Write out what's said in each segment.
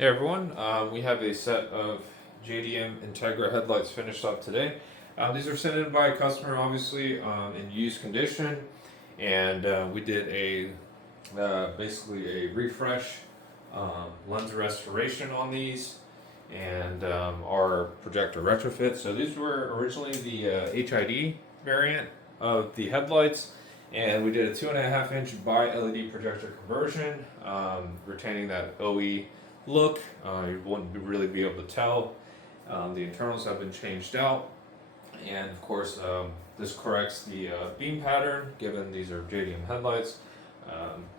Hey everyone, we have a set of JDM Integra headlights finished up today. These are sent in by a customer, obviously, in used condition, and we did a basically a refresh, lens restoration on these, and our projector retrofit. So these were originally the HID variant of the headlights, and we did a 2.5-inch by LED projector conversion, retaining that OE look. You wouldn't really be able to tell. The internals have been changed out, and of course this corrects the beam pattern. Given these are JDM headlights,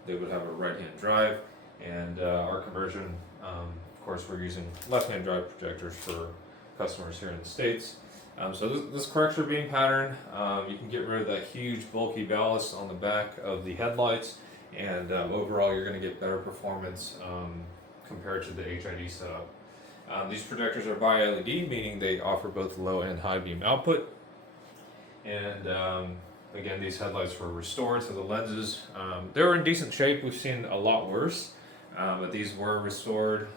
they would have a right-hand drive, and our conversion, of course, we're using left-hand drive projectors for customers here in the States. So this corrects your beam pattern. You can get rid of that huge bulky ballast on the back of the headlights, and overall you're going to get better performance compared to the HID setup. These projectors are bi-LED, meaning they offer both low and high beam output. And again, these headlights were restored, so the lenses, they were in decent shape. We've seen a lot worse, but these were restored.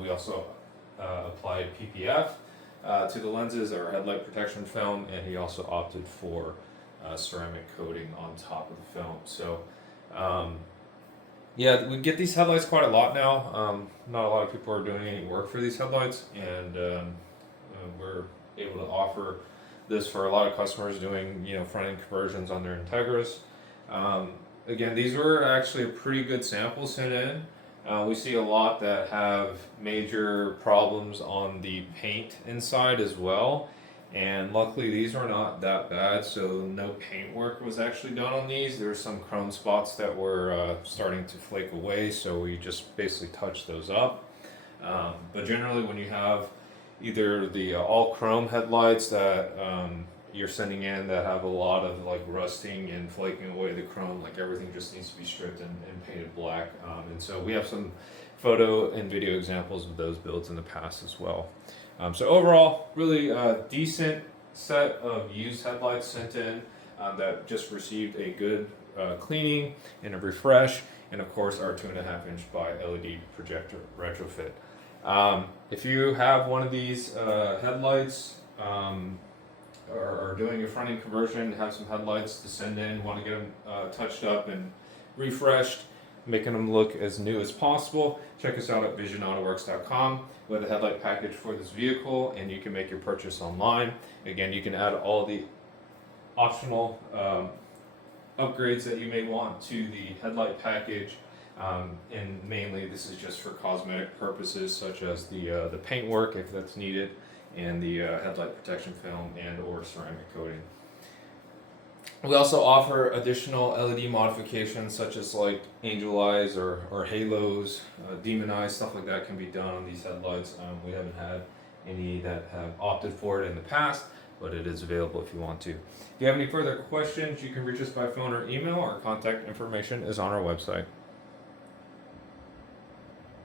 We also applied PPF to the lenses, or headlight protection film, and he also opted for ceramic coating on top of the film. So yeah, we get these headlights quite a lot now. Not a lot of people are doing any work for these headlights, and we're able to offer this for a lot of customers doing front-end conversions on their Integras. Again, these were actually a pretty good sample sent in. We see a lot that have major problems on the paint inside as well. And luckily these were not that bad, so no paint work was actually done on these. There were some chrome spots that were starting to flake away, so we just basically touched those up. But generally when you have either the all chrome headlights that you're sending in that have a lot of like rusting and flaking away the chrome, like everything just needs to be stripped and painted black. And so we have some photo and video examples of those builds in the past as well. So overall, really decent set of used headlights sent in that just received a good cleaning and a refresh, and of course our 2.5-inch by LED projector retrofit. If you have one of these headlights, or doing a front-end conversion, have some headlights to send in, want to get them touched up and refreshed, making them look as new as possible, check us out at VisionAutoworks.com. We have a headlight package for this vehicle, and you can make your purchase online. Again, you can add all the optional upgrades that you may want to the headlight package, and mainly this is just for cosmetic purposes, such as the paint work if that's needed, and the headlight protection film and or ceramic coating. We also offer additional LED modifications, such as like angel eyes or halos, demon eyes, stuff like that can be done on these headlights. We haven't had any that have opted for it in the past, but it is available if you want to. If you have any further questions, you can reach us by phone or email. Our contact information is on our website.